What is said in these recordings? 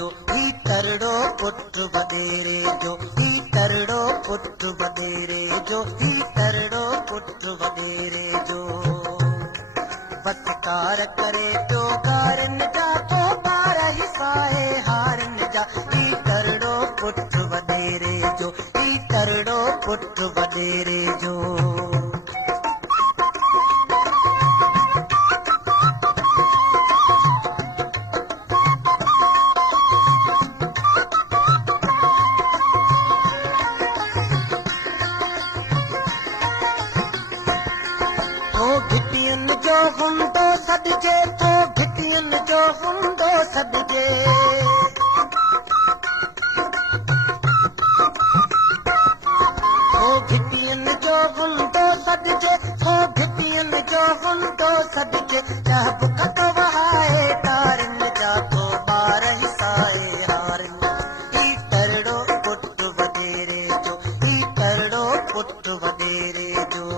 जो ही ټرڙو पुट वॾेरे जो ही ټرڙو पुट वॾेरे जो ही ټرڙو पुट वॾेरे जो बसकार करे तो गारन जा तो बार हिसाए हारन जा ही ټرڙو पुट वॾेरे जो ही ټرڙو पुट वॾेरे जो हुंदो सॾिजे तो घिटियुनि जो हुंदो सॾिजे घिटियुनि जो हुंदो सॾिजे घिटियुनि जो हुंदो सॾिजे जब कट वहाए तारनि जा तो ॿार हिसाए हारनि ही ټرڙو पुट वॾेरे जो ही ټرڙو पुट वॾेरे जो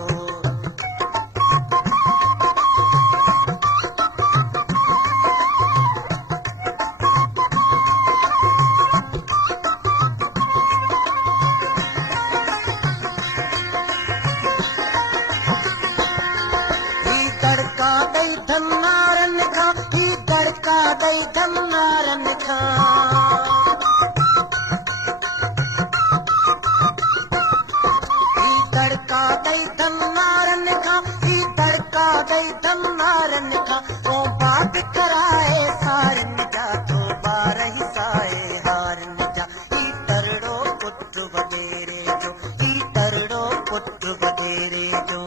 धनारन खां ओ बात कराए सारन जा तो बार हिसाए हारन जा ही ټرڙو पुट वॾेरे जो ही ټرڙو पुट वॾेरे जो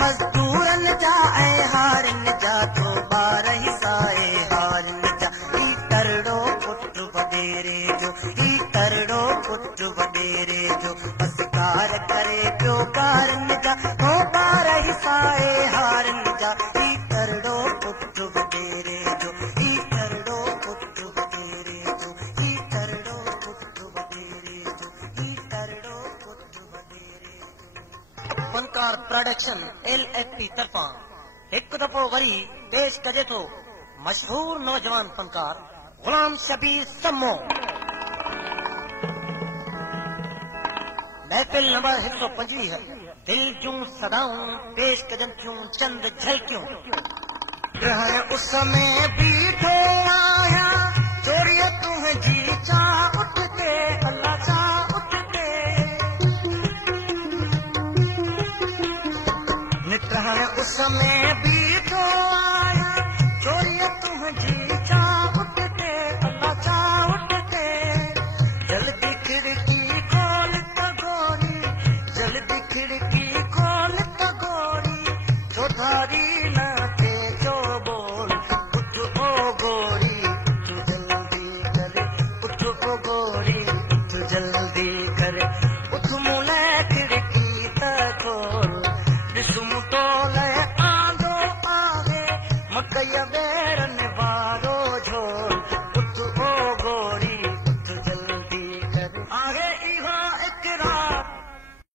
मज़दूरन जा ऐं हारन जा तो ॿार हिसाए हारन जा ही ټرڙو पुट वॾेरे जो ही ټرڙو पुट वॾेरे जो बसकार करे पियो कारन जा तो ॿार हिसाए हारन जा ही ټرڙو पुट वॾेरे जो ही ټرڙو पुट वॾेरे जो ही ټرڙو पुट वॾेरे जो ही ټرڙو पुट वॾेरे जो फनकार प्रोडक्शन LFP तरफां हिकु दफ़ो वरी पेश कजे थो मशहूर नौजवान फनकार गुलाम शबीर सम्मो। महफिल नंबर 125 दिल जूं सदाऊं पेश कजन थियूं चंद झलकियूं। रहण उस में बीठो आया चोरिय तुंहिंजी चाह उठते अल्लाह चाह उठते नित रहण उस में बीठो ॾिठो